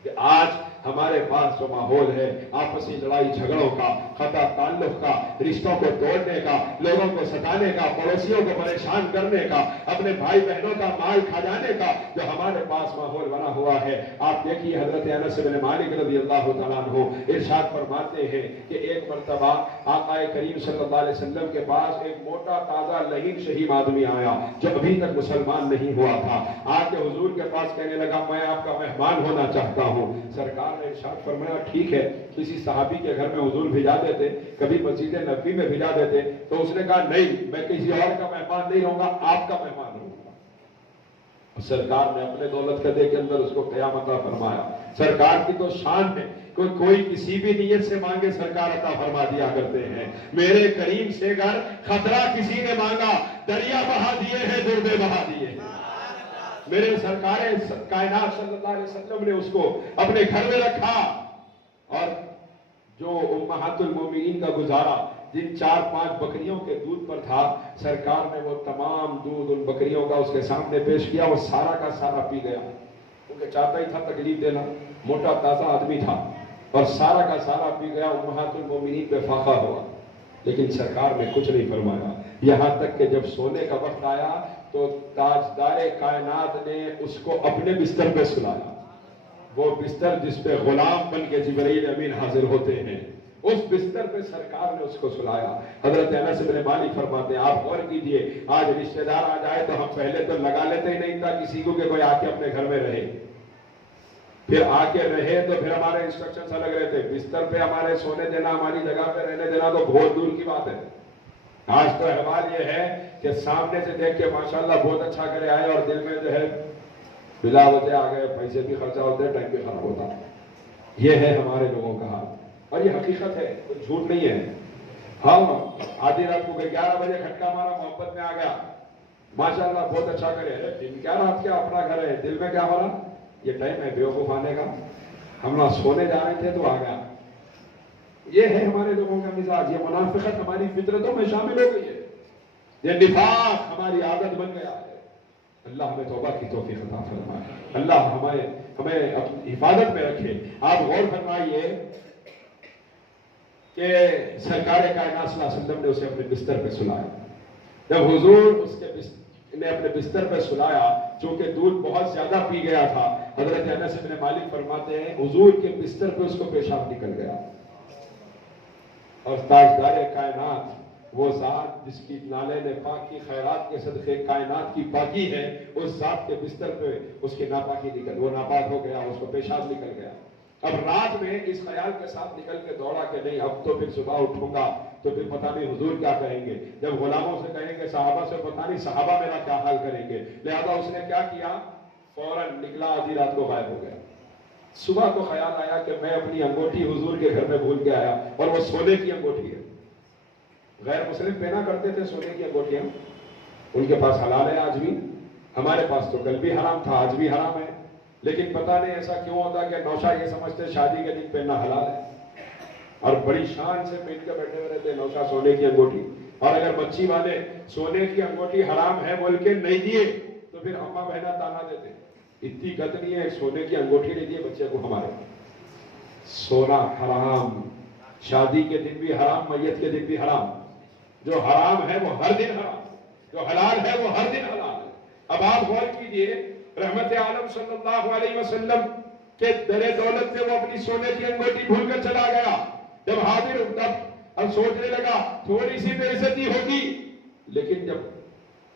کہ آج ہمارے پاس جو ماحول ہے آپسی لڑائی جھگڑوں کا، قطع تعلق کا، رشتوں کو توڑنے کا، لوگوں کو ستانے کا، پڑوسیوں کو پریشان کرنے کا، اپنے بھائی بہنوں کا مال کھا جانے کا جو ہمارے پاس ماحول بنا ہوا ہے، آپ دیکھیے حضرت انس بن مالک رضی اللہ تعالیٰ عنہ ارشاد فرماتے ہیں کہ ایک مرتبہ آقا کریم صلی اللہ علیہ وسلم کے پاس ایک موٹا تازہ لہین شہید آدمی آیا جو ابھی تک مسلمان نہیں ہوا تھا، آ کے حضور کے پاس کہنے لگا میں آپ کا مہمان ہونا چاہتا ہوں۔ سرکار نے ارشاد فرمایا ٹھیک ہے، کسی صحابی کے گھر میں حضور بھیجا دیتے، کبھی مسجد نبوی میں بھیجا دیتے، تو اس نے کہا نہیں میں کسی اور کا مہمان نہیں رہوں گا، آپ کا مہمان رہوں گا۔ سرکار نے اپنے دولت قدے کے اندر اس کو قیام عطا فرمایا۔ سرکار کی تو شان ہے، کوئی کسی بھی نیت سے مانگے سرکار عطا فرما دیا کرتے ہیں۔ میرے کریم سے گھر خطرہ کسی نے مانگا، دریا بہا دیے ہیں، دربے بہا دیے ہیں۔ میرے سرکار کائنات صلی اللہ علیہ وسلم نے اس کو اپنے گھر میں رکھا، اور جو امہات المومنین کا گزارا جن 4-5 بکریوں کے دودھ پر تھا، سرکار نے وہ تمام دودھ ان بکریوں کا اس کے سامنے پیش کیا، وہ سارا کا سارا پی گیا، کیونکہ چاہتا ہی تھا تکلیف دینا، موٹا تازہ آدمی تھا، اور سارا کا سارا پی گیا۔ امہات المومنین پہ فاقہ ہوا، لیکن سرکار نے کچھ نہیں فرمایا، یہاں تک کہ جب سونے کا وقت آیا تو تاجدار کائنات نے اس کو اپنے بستر پہ سلایا، وہ بستر جس پہ غلام بن کے جبرائیل امین حاضر ہوتے ہیں، اس بستر پہ سرکار نے اس کو سلایا۔ حضرت انس بن مالک فرماتے ہیں آپ غور کیجئے، آج رشتہ دار آ جائے تو ہم پہلے تو لگا لیتے ہی نہیں تھا کسی کو کہ کوئی آ کے اپنے گھر میں رہے، پھر آ کے رہے تو پھر ہمارے انسٹرکشنز الگ رہتے، بستر پہ ہمارے سونے دینا، ہماری جگہ پہ رہنے دینا تو بہت دور کی بات ہے۔ آج تو احوال یہ ہے کہ سامنے سے دیکھ کے ماشاءاللہ بہت اچھا کرے آئے، اور دل میں جو ہے بلا وجہ آ گئے، پیسے بھی خرچہ ہوتے ہیں، ٹائم بھی خراب ہوتا ہے۔ یہ ہے ہمارے لوگوں کا حال، اور یہ حقیقت ہے، کوئی جھوٹ نہیں ہے۔ ہاں آدھی رات کو 11 بجے کھٹکا مارا، محبت میں آ گیا، ماشاءاللہ بہت اچھا کرے، دن کیا رات کیا اپنا گھر ہے، دل میں کیا ہو رہا، یہ ٹائم ہے بیوقوف آنے کا، ہم نہ سونے جا رہے تھے تو آ گیا۔ یہ ہے ہمارے لوگوں کا مزاج، یہ منافقت ہماری فطرتوں میں شامل ہو گئی ہے، یہ نفاق ہماری عادت بن گیا ہے۔ اللہ ہمیں توبہ کی توفیق عطا فرمائے، اللہ ہمیں اپنی حفاظت میں رکھے۔ آپ غور فرمائیے کہ سرکار کائنات صلی اللہ علیہ وسلم نے اسے اپنے بستر پہ سلایا، جب حضور نے اپنے بستر پہ سلایا، چونکہ دودھ بہت زیادہ پی گیا تھا، حضرت انس بن مالک فرماتے ہیں حضور کے بستر پہ اس کو پیشاب نکل گیا، اور تاجدار کائنات وہ ذات جس کی نالے نے پاک کی خیرات کے صدقے کائنات کی پاکی ہے، اس ذات کے بستر پہ اس کی ناپاکی نکل، وہ ناپاک ہو گیا، اس کو پیشاب نکل گیا۔ اب رات میں اس خیال کے ساتھ نکل کے دوڑا کہ نہیں اب تو پھر صبح اٹھوں گا تو پھر پتہ نہیں حضور کیا کہیں گے، جب غلاموں سے کہیں گے صحابہ سے پتہ نہیں صحابہ میرا کیا حال کریں گے، لہذا اس نے کیا کیا، فوراً نکلا، آدھی رات کو غائب ہو گیا۔ صبح کو خیال آیا کہ میں اپنی انگوٹھی حضور کے گھر میں بھول کے آیا، اور وہ سونے کی انگوٹھی ہے، غیر مسلم پہنا کرتے تھے سونے کی انگوٹھیاں، ان کے پاس حلال ہے آج بھی، ہمارے پاس تو کل بھی حرام تھا، آج بھی حرام ہے، لیکن پتہ نہیں ایسا کیوں ہوتا کہ نوشا یہ سمجھتے شادی کے دن پہننا حلال ہے، اور بڑی شان سے پہن کے بیٹھے ہوئے رہتے نوشا سونے کی انگوٹھی، اور اگر بچی والے سونے کی انگوٹھی حرام ہے بول کے نہیں دیے تو پھر اماں بہنا تانا دیتے، اتنی قدر نہیں ہے، سونے کی انگوٹھی نہیں دیے بچے کو ہمارے، سونا حرام، شادی کے دن بھی حرام، میت کے دن بھی حرام، جو حرام ہے وہ ہر دن حرام، جو حلال ہے وہ ہر دن حلال ہے۔ اب آپ غور کیجئے، رحمت عالم صلی اللہ علیہ وسلم کے در دولت سے وہ اپنی سونے کی انگوٹھی بھول کر چلا گیا، جب حاضر اب سوچنے لگا تھوڑی سی بے عزتی ہوگی، لیکن جب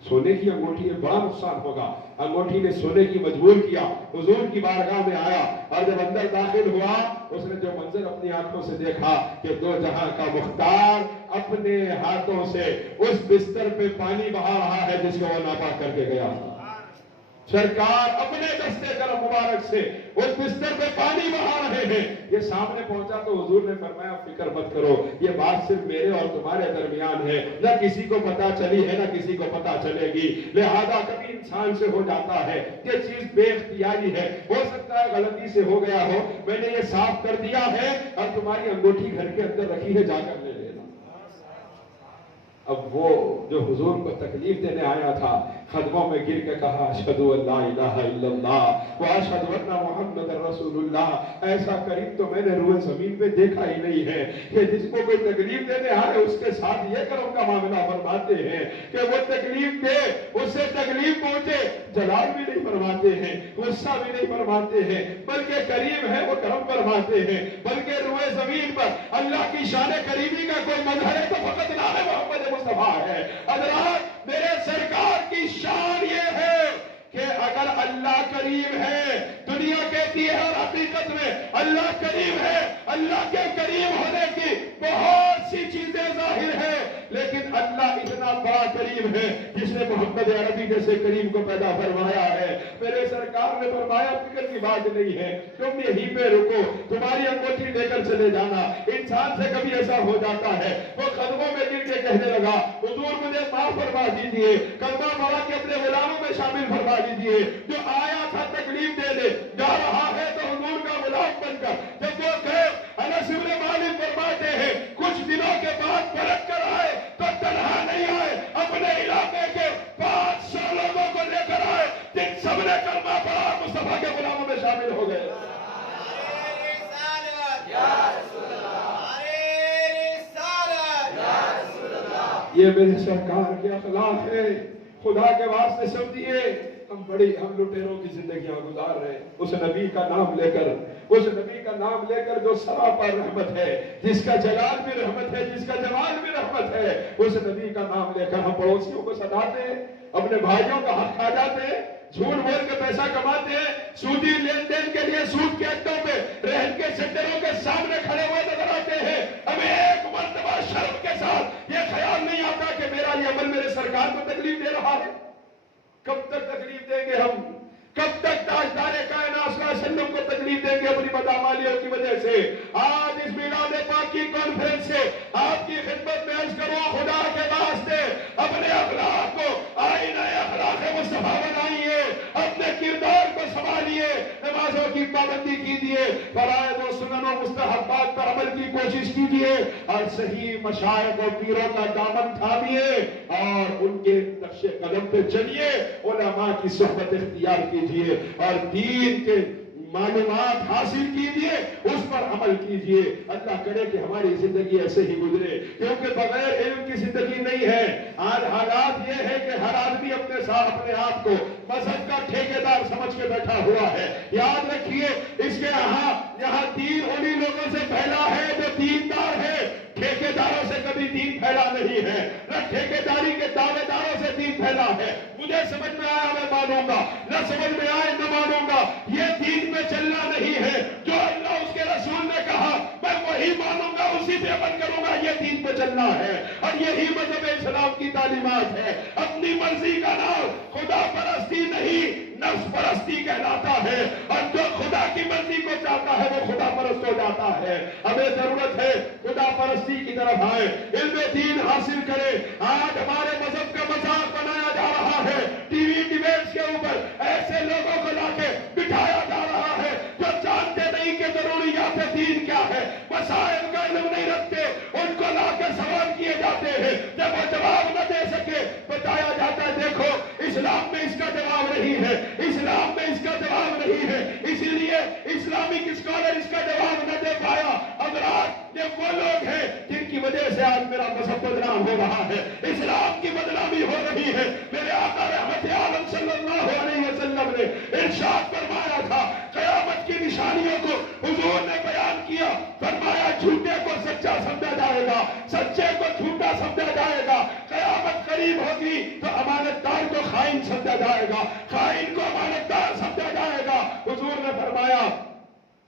سونے کی انگوٹھی ہے بڑا نقصان ہوگا، انگوٹھی نے سونے کی مجبور کیا، حضور کی بارگاہ میں آیا، اور جب اندر داخل ہوا اس نے جو منظر اپنی آنکھوں سے دیکھا کہ دو جہاں کا مختار اپنے ہاتھوں سے اس بستر پہ پانی بہا رہا ہے جس کو وہ ناپاک کر کے گیا تھا۔ سرکار اپنے دستے کرم مبارک سے اس بستر پہ پانی بہا رہے ہیں۔ یہ سامنے پہنچا تو حضور نے فرمایا فکر مت کرو، یہ بات صرف میرے اور تمہارے درمیان ہے، نہ کسی کو پتا چلی ہے نہ کسی کو پتا چلے گی، لہذا کبھی انسان سے ہو جاتا ہے، یہ چیز بے اختیاری ہے، ہو سکتا ہے غلطی سے ہو گیا ہو، میں نے یہ صاف کر دیا ہے اور تمہاری انگوٹھی گھر کے اندر رکھی ہے، جا کر لے لینا۔ اب وہ جو حضور کو تکلیف دینے آیا تھا قدموں میں گر کے کہا اشہدو ان لا الہ الا اللہ واشہدو ان محمد رسول اللہ۔ ایسا کریم تو میں نے روئے زمین پہ دیکھا ہی نہیں ہے کہ جس کو کوئی تکلیف دینے آئے اس کے ساتھ یہ کرم کا معاملہ فرماتے ہیں کہ وہ تکلیف دے، اس سے تکلیف پہنچے، جلال بھی نہیں فرماتے ہیں، غصہ بھی نہیں فرماتے ہیں، بلکہ کریم ہے وہ کرم فرماتے ہیں، بلکہ روئے زمین پر اللہ کی شان کریمی کا کوئی مظہر ہے تو فقط نام محمد مصطفیٰ ہے۔ حضرات میرے سرکار کی شان یہ ہے کہ اگر اللہ کریم ہے، دنیا کہتی ہے اور حقیقت میں اللہ کریم ہے، اللہ کے کریم ہونے کی بہت سی چیزیں ظاہر ہیں، لیکن اللہ اتنا بڑا کریم ہے جس نے محمد عربی جیسے کریم کو پیدا فرمایا ہے۔ میرے سرکار نے فرمایا فکر کی بات نہیں ہے، تم یہیں پہ رکو، تمہاری انگوٹھی لے کر چلے جانا۔ انسان سے کبھی ایسا ہو جاتا ہے، وہ قدموں میں گر کے کہنے لگا حضور مجھے معاف فرما دیجئے، کلمہ پڑھا کے اپنے غلاموں میں شامل فرما دیجئے۔ جو آیا تھا تکلیف دینے جا رہا ہے تو حضور کا غلام بن کر جب وہ گئے، انس بن مالک فرماتے ہیں کچھ دنوں کے بعد پلٹ کر آئے تو تنہا نہیں آئے، اپنے علاقے کے 500 لوگوں کو لے کر آئے جن سب نے کلمہ پڑھا، مصطفیٰ کے غلاموں میں شامل ہو گئے۔ یہ میرے سرکار کے اخلاق ہے، خدا کے واسطے سمجھیے ہم لٹیروں کی زندگیاں گزار رہے ہیں، اس نبی کا نام لے کر جو سراپا رحمت ہے، جس کا جلال بھی رحمت ہے، جس کا جمال بھی رحمت ہے، اس نبی کا نام لے کر ہم پڑوسیوں کو ستاتے ہیں، اپنے بھائیوں کا حق کھا جاتے ہیں، جھوٹ بول کے پیسہ کماتے ہیں، سودی لین دین کے لیے سود کے اڈوں پہ رہن کے سینٹروں کے سامنے کھڑے ہوئے نظر آتے ہیں۔ ہمیں ایک مرتبہ شرم کے ساتھ یہ خیال نہیں آتا کہ میرا یہ عمل میرے سرکار کو تکلیف دے رہا ہے۔ کب تک تکلیف دیں گے ہم؟ کب تک تاجدار کائنات صلی اللہ علیہ وسلم کو تکلیف دیں گے اپنی بدعمالیوں کی وجہ سے؟ آج اس میلاد پاک کی کانفرنس سے آپ کی خدمت میں عرض کروں خدا کے واسطے اپنے اخلاق کو آئینہ اخلاق مصطفیٰ بنائیے، اپنے کردار کو سنبھالیے، نمازوں کی پابندی کیجیے، فرائض و سنن و مستحبات پر عمل کی کوشش کیجیے، اور صحیح مشائخ و پیروں کا دامن تھامیے اور ان کے نقش قدم پہ چلیے، علماء کی صحبت اختیار کیجیے اور دین کے معلومات حاصل کیجیے، اس پر عمل کیجیے۔ اللہ کرے کہ ہماری زندگی ایسے ہی گزرے، کیونکہ بغیر علم کی زندگی نہیں ہے۔ آج حالات یہ ہے کہ ہر آدمی اپنے ساتھ اپنے آپ کو مذہب کا ٹھیکیدار سمجھ کے بیٹھا ہوا ہے۔ یاد رکھیے اس کے یہاں دین انہی لوگوں سے پھیلا ہے جو دیندار ہے، ٹھیکیداروں سے کبھی دین پھیلا نہیں ہے، نہ ٹھیکیداری کے دعوے داروں سے دین پھیلا ہے۔ مجھے سمجھ میں آیا میں مانوں گا، نہ سمجھ میں آئے نہ مانوں گا، یہ دین میں چلنا نہیں ہے۔ جو اللہ اس کے رسول نے کہا میں وہی مانوں گا، اسی پہ عمل کروں گا، یہ دین پہ چلنا ہے، اور یہی مذہب اسلام کی تعلیمات ہے۔ اپنی مرضی کا نام خدا پرستی نہیں نفس پرستی کہلاتا ہے، اور جو خدا کی مرضی کو چاہتا ہے وہ خدا پرست ہو جاتا ہے۔ ہمیں ضرورت ہے خدا پرستی کی طرف آئے، علم دین حاصل کرے۔ آج ہمارے مذہب کا مذاق بنایا جا رہا ہے، ٹی وی ڈیبیٹس کے اوپر ایسے لوگوں کو لا کے بٹھایا جا رہا ہے جو جانتے نہیں کہ ضروریات دین کیا ہے، مسائل کا علم نہیں رکھتے، ان کو لا کے سوال کیے جاتے ہیں، جب وہ جواب نہ دے سکے بتایا جاتا ہے دیکھو اسلام میں اس کا جواب نہیں ہے، اسلام میں اس کا جواب نہیں ہے، اسی لیے اسلامک اسکالر اس کا جواب نہ دے پایا۔ حضرات یہ وہ لوگ ہیں جن کی وجہ سے آج میرا مذہب بدنام ہو رہا ہے، اسلام کی بدنامی ہو رہی ہے۔ میرے آقا رحمت عالم صلی اللہ علیہ وسلم نے ارشاد فرمایا تھا قیامت کی نشانیوں کو حضور نے بیان کیا. فرمایا جھوٹے کو سچا سمجھا جائے گا, سچے کو جھوٹا سمجھا جائے گا. قیامت قریب ہوگی تو امانت دار کو خائن سمجھا جائے گا, خائن کو امانت دار سمجھا جائے گا. حضور نے فرمایا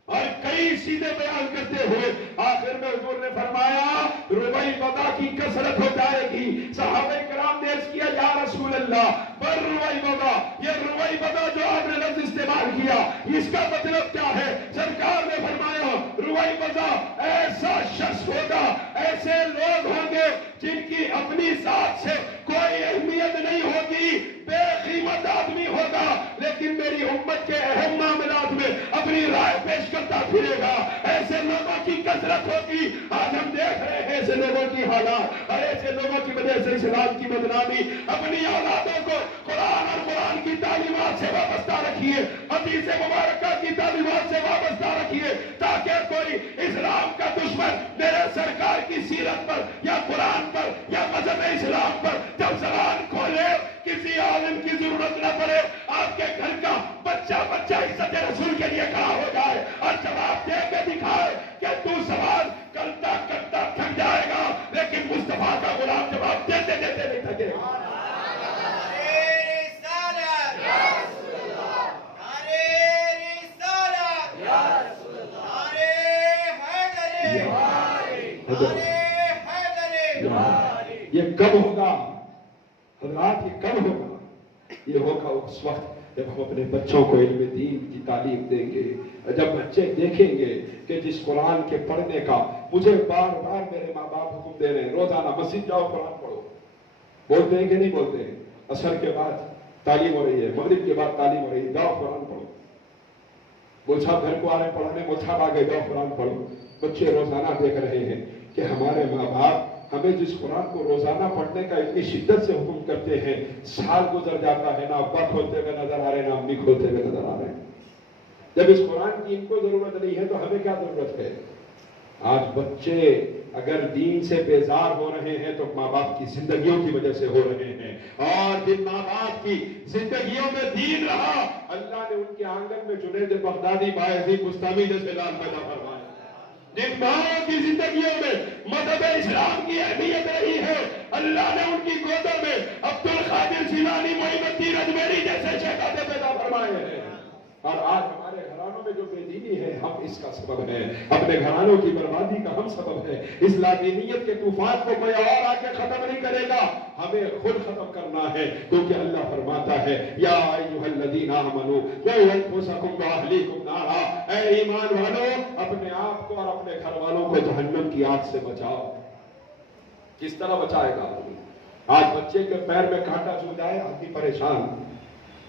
اور کئی سیدھے بیان کرتے ہوئے آخر میں حضور نے فرمایا روئی بدا کی کثرت ہو جائے گی. صحابہ کرام نے عرض کیا یا رسول اللہ پر روئی بدا, یہ روئی بدا جو آپ نے لفظ استعمال کیا اس کا مطلب کیا ہے؟ سرکار نے فرمایا روئی بدا ایسا شخص ہوگا, ایسے لوگ ہوں گے جن کی اپنی ذات سے کوئی اہمیت نہیں ہوگی, بے قیمت آدمی ہوگا لیکن میری امت کے اہم معاملات میں اپنی رائے پیش کرتا پھرے گا. ایسے لوگوں کی کثرت ہوگی. آج ہم دیکھ رہے ہیں ایسے لوگوں کی حالات اور ایسے لوگوں کی وجہ سے اسلام کی بدنامی. اپنی اولادوں کو قرآن اور قرآن کی تعلیمات سے وابستہ رکھیے, حدیث مبارکہ کی تعلیمات سے وابستہ رکھیے تاکہ کوئی اسلام کا دشمن میرے سرکار کی سیرت پر یا قرآن پر یا مذہب اسلام پر جب زبان کھولے کسی عالم کی ضرورت نہ پڑے. آپ کے گھر کا بچہ عزت رسول کے لیے کھڑا ہو جائے اور جواب دے کے دکھائے کہ تو سوال کرتا کرتا تھک جائے گا لیکن مصطفیٰ کا غلام جواب دیتے دیتے نہیں تھکے. یہ کب ہوگا حضرات؟ یہ کب ہوگا؟ یہ ہوگا اس وقت جب ہم اپنے بچوں کو علم دین کی تعلیم دیں گے, جب بچے دیکھیں گے کہ جس قرآن کے پڑھنے کا مجھے بار بار میرے ماں باپ حکم دے رہے ہیں روزانہ مسجد جاؤ قرآن پڑھو. بولتے ہیں کہ نہیں بولتے ہیں؟ عصر کے بعد تعلیم ہو رہی ہے, مغرب کے بعد تعلیم ہو رہی ہے, جاؤ قرآن پڑھو. مول صاحب گھر کو آ رہے ہیں پڑھانے, مول صاحب آگے جاؤ قرآن پڑھو. بچے روزانہ دیکھ رہے ہیں کہ ہمارے ماں باپ ہمیں جس قرآن کو روزانہ پڑھنے کا اتنی شدت سے حکم کرتے ہیں, سال گزر جاتا ہے نہ ابا کھولتے ہوئے نظر آ رہے ہیں نہ امی کھولتے ہوئے نظر آ رہے ہیں. جب اس قرآن کی ان کو ضرورت نہیں ہے تو ہمیں کیا ضرورت ہے؟ آج بچے اگر دین سے بیزار ہو رہے ہیں تو ماں باپ کی زندگیوں کی وجہ سے ہو رہے ہیں, اور جن ماں باپ کی زندگیوں میں دین رہا اللہ نے ان کے آنگن میں جنید بغدادی بایزید بستامی جیسے لال پیدا فرمایا. جن ماں کی زندگیوں میں مذہب اسلام کی اہمیت رہی ہے اللہ نے ان کی گودوں میں عبد القادر جیلانی, معین الدین اجمیری جیسے شہزادے پیدا فرمائے ہیں. اور آج ہمارے گھرانوں میں جو بے دینی ہے ہم اس کا سبب ہے, اپنے گھرانوں کی بربادی کا ہم سبب ہے. اس لادینیت کے طوفان کو کوئی اور آ کے ختم نہیں کرے گا, ہمیں خود ختم کرنا ہے, کیونکہ اللہ فرماتا ہے یا ایھا الذین آمنوا قوا انفسکم واہلیکم نارا, اے ایمان والو اپنے آپ کو اور اپنے گھر والوں کو جہنم کی آگ سے بچاؤ. کس طرح بچائے گا آدمی؟ آج بچے کے پیر میں کانٹا چبھ جائے آدمی پریشان,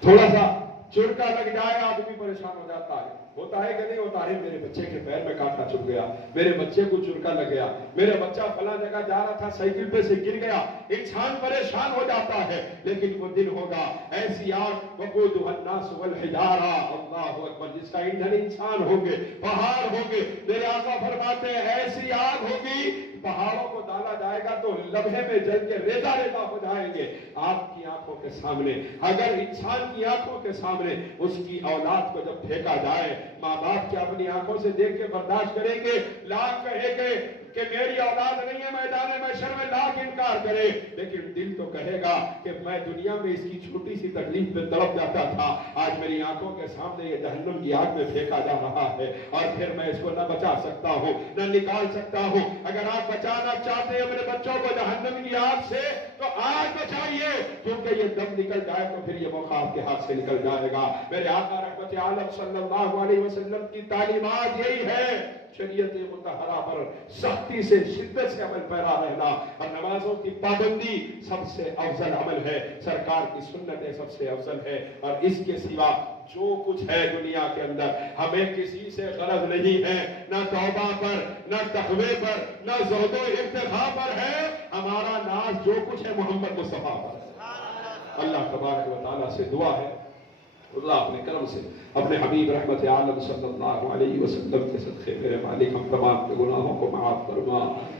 تھوڑا سا چرکا لگ جائے آدمی پریشان ہو جاتا ہے. ہوتا ہے کہ نہیں ہوتا ہے؟ میرے بچے کے پیر میں کانٹا چبھ گیا, میرے بچے کو چرکا لگ گیا, میرے بچہ فلاں جگہ جا رہا تھا سائیکل پہ سے گر گیا. انسان پریشان ہو جاتا ہے, لیکن وہ دن ہوگا ایسی آگ وقودها الناس والحجارہ, اللہ اکبر, جس کا ایندھن انسان ہوں گے, پہاڑ ہوں گے. میرے آقا فرماتے ہیں ایسی آگ ہوگی پہاڑوں کو ڈالا جائے گا تو لمحے میں جل کے ریزہ ریزہ ہو جائیں گے. آپ کی آنکھوں کے سامنے, اگر انسان کی آنکھوں کے سامنے اس کی اولاد کو جب پھینکا جائے, ماں باپ کے اپنی آنکھوں سے دیکھ کے برداشت کریں گے, لاکھ کہے گے کہ میری اولاد نہیں ہے میدان محشر میں, لاکھ انکار کرے, لیکن دل تو کہے گا کہ میں دنیا میں اس کی چھوٹی سی تکلیف میں تڑپ جاتا تھا, آج میری آنکھوں کے سامنے یہ جہنم کی آگ میں پھینکا جا رہا ہے اور پھر میں اس کو نہ بچا سکتا ہوں نہ نکال سکتا ہوں. اگر آپ بچانا چاہتے ہیں اپنے بچوں کو جہنم کی آگ سے تو آج بچائیے, کیونکہ یہ دم نکل جائے تو پھر یہ موقع آپ کے ہاتھ سے نکل جائے گا. میرے آقا رحمت عالم صلی اللہ علیہ وسلم کی تعلیمات یہی ہے, شریعت مطہرہ پر سختی سے شدت سے عمل پیرا رہنا, اور نمازوں کی پابندی سب سے افضل عمل ہے, سرکار کی سنتیں سب سے افضل ہے. اور اس کے سوا جو کچھ ہے دنیا کے اندر ہمیں کسی سے غرض نہیں ہے, نہ توبہ پر, نہ تقوی پر, نہ زہد و ارتقاء پر ہے. ہمارا ناز جو کچھ ہے محمد مصطفیٰ پر. اللہ تبارک و تعالیٰ سے دعا ہے اللہ اپنے کرم سے اپنے حبیب رحمت عالم صلی اللہ علیہ وسلم کے صدقے میرے مالک ہم تمام کے گناہوں کو معاف فرما،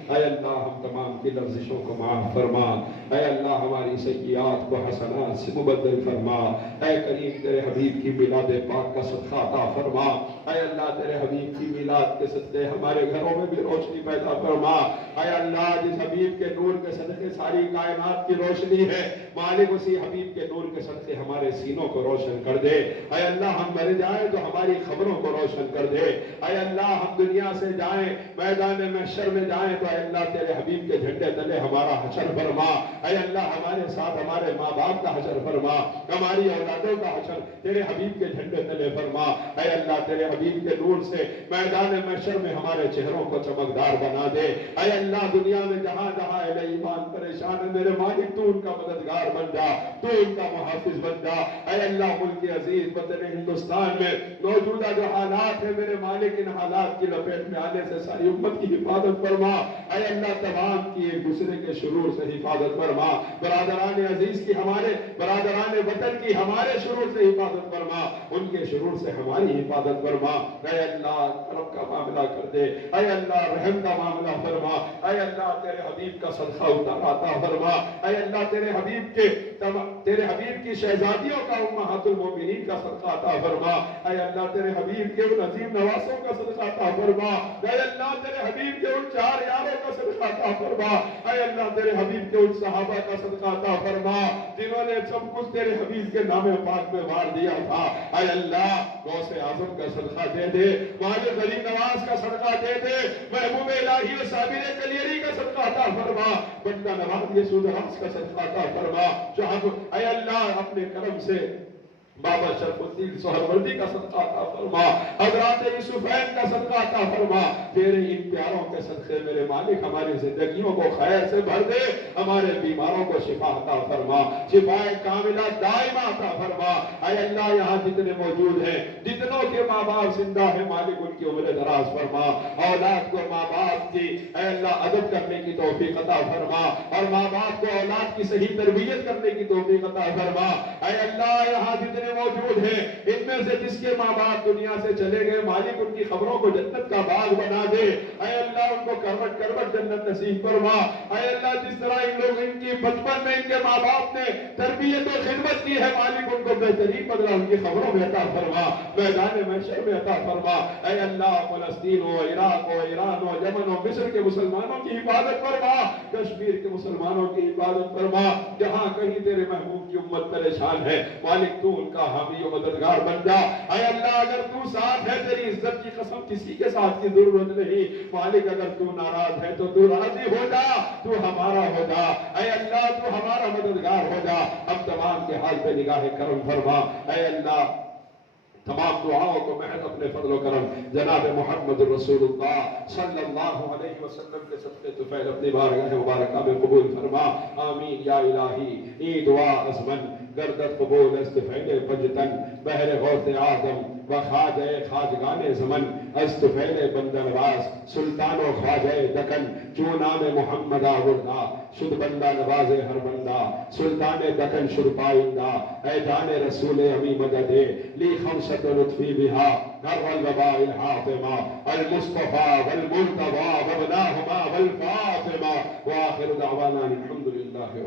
اے اللہ ہم تمام کی لرزشوں کو معاف فرما، اے اللہ ہماری سیئات کو حسنات سے مبدل فرما، اے کریم تیرے حبیب کی میلاد پاک کا صدقہ عطا فرما، اے اللہ تیرے حبیب کی میلاد کے صدقے ہمارے گھروں میں بھی روشنی پیدا فرما، اے اللہ جس حبیب کے نور کے صدقے ساری کائنات کی روشنی ہے، مالک اسی حبیب کے نور کے صدقے ہمارے سینوں کو روشن کر دے، اے اللہ ہم مر جائیں تو ہماری خبروں کو روشن کر دے، اے اللہ ہم دنیا سے جائیں میدان محشر میں جائیں تو اے اللہ تیرے حبیب کے جھنڈے تلے ہمارا حشر فرما، اے اللہ ہمارے ساتھ ہمارے ماں باپ کا حشر فرما، ہماری اولادوں کا حشر تیرے حبیب کے جھنڈے تلے فرما، اے اللہ تیرے حبیب کے نور سے میدان محشر میں ہمارے چہروں کو چمکدار بنا دے، اے اللہ دنیا میں جہاں جہاں اہل ایمان پریشان ہے میرے مالک تو ان کا مددگار بن جا، تو ان کا محافظ بن جا، اے اللہ ملک عزیز وطن ہندوستان میں موجودہ جو حالات ہیں میرے مالک ان حالات کی لپیٹ میں آنے سے ساری امت کی حفاظت فرما، اے اللہ تمام کی ایک دوسرے کے شرور سے حفاظت فرما، برادران عزیز کی ہمارے برادران وطن کی ہمارے شرور سے حفاظت فرما، ان کے شرور سے ہماری حفاظت فرما، اے اللہ کرم کا معاملہ کر دے، اے اللہ رحم کا معاملہ فرما، اے اللہ تیرے حبیب کا صدقہ عطا فرما، اے اللہ تیرے حبیب کی شہزادیوں کا امہات المومنین کا صدقہ عطا فرما، اے اللہ تیرے حبیب کے ان عظیم نواسوں کا صدقہ عطا فرما، اے اللہ تیرے حبیب کے ان چار یاروں کا صدقہ عطا فرما، اے اللہ تیرے حبیب کے ان صحابہ کا صدقہ عطا فرما جنہوں نے سب کچھ تیرے حبیب کے نام پاک میں وار دیا تھا، اے اللہ غوث اعظم کا صدقہ دے دے، مالک علی نواز کا صدقہ دے دے، محبوب الہی و صابر کلیری کا صدقہ عطا فرما، بندہ نواز یسوع دراز کا صدقہ عطا فرما، اے اللہ اپنے کرم سے بابا شرف الدین سہروردی کا صدقہ عطا فرما، حضرات یوسفین کا صدقہ عطا فرما، تیرے ان پیاروں کے صدقے میرے مالک ہماری زندگیوں کو خیر سے بھر دے، ہمارے بیماروں کو شفا عطا فرما، شفا کاملہ دائمہ عطا فرما، اے اللہ یہاں جتنے موجود ہیں جتنوں کے ماں باپ زندہ ہیں مالک ان کی عمر دراز فرما، اولاد کو ماں باپ کی اے اللہ ادب کرنے کی توفیق عطا فرما، اور ماں باپ کو اولاد کی صحیح تربیت کرنے کی توفیق عطا فرما، اے اللہ یہاں جتنے موجود ہیں ان میں سے جس کے ماں باپ دنیا سے چلے گئے مالک ان کی خبروں کو جنت کا باغ بنا دے، اے اللہ ان کو کروٹ کروٹ جنت نصیب فرما، اے اللہ جس طرح ان لوگ ان کی بچپن میں ان کے ماں باپ نے تربیت و خدمت کی ہے مالک ان کو بہترین بدلہ ان کی خبروں میں عطا فرما، میدان محشر میں عطا فرما، اے اللہ فلسطین و عراق و ایران و یمن و مصر کے مسلمانوں کی حفاظت فرما، کشمیر کے مسلمانوں کی حفاظت فرما، جہاں کہیں تیرے محبوب کی امت پریشان ہے مالک تو ان کا حامی و مددگار بن جا، اے اللہ اگر تو ساتھ ہے تیری عزت کی قسم کسی کے ساتھ کی ضرورت نہیں، مالک اگر تو ناراض ہے تو تو راضی ہو جا، تو ہمارا ہو جا، اے اللہ تو ہمارا مددگار ہو جا، ہم تمام کے حال پہ نگاہ کرم فرما، اے اللہ تمام دعاؤں کو محض اپنے فضل و کرم جناب محمد رسول اللہ صلی اللہ علیہ وسلم کے صدقے طفیل اپنی بارگاہ مبارکہ میں قبول فرما، آمین یا الہی ای دعا ازمن گردت قبول استفعیل بجتن بحر غوث آدم و خواجہ خواجگان زمن استفعیل بندنواز سلطان و خواجہ دکن جو نام محمد آوردہ شد بندہ نواز ہر بندہ سلطان دکن شرپائندہ اے جان رسول امی مددے لی خمسط لطفی بہا ہر والوباء الحاطمہ المصطفیٰ والمرتضی وابناہما والفاطمہ وآخر دعوانا الحمدللہ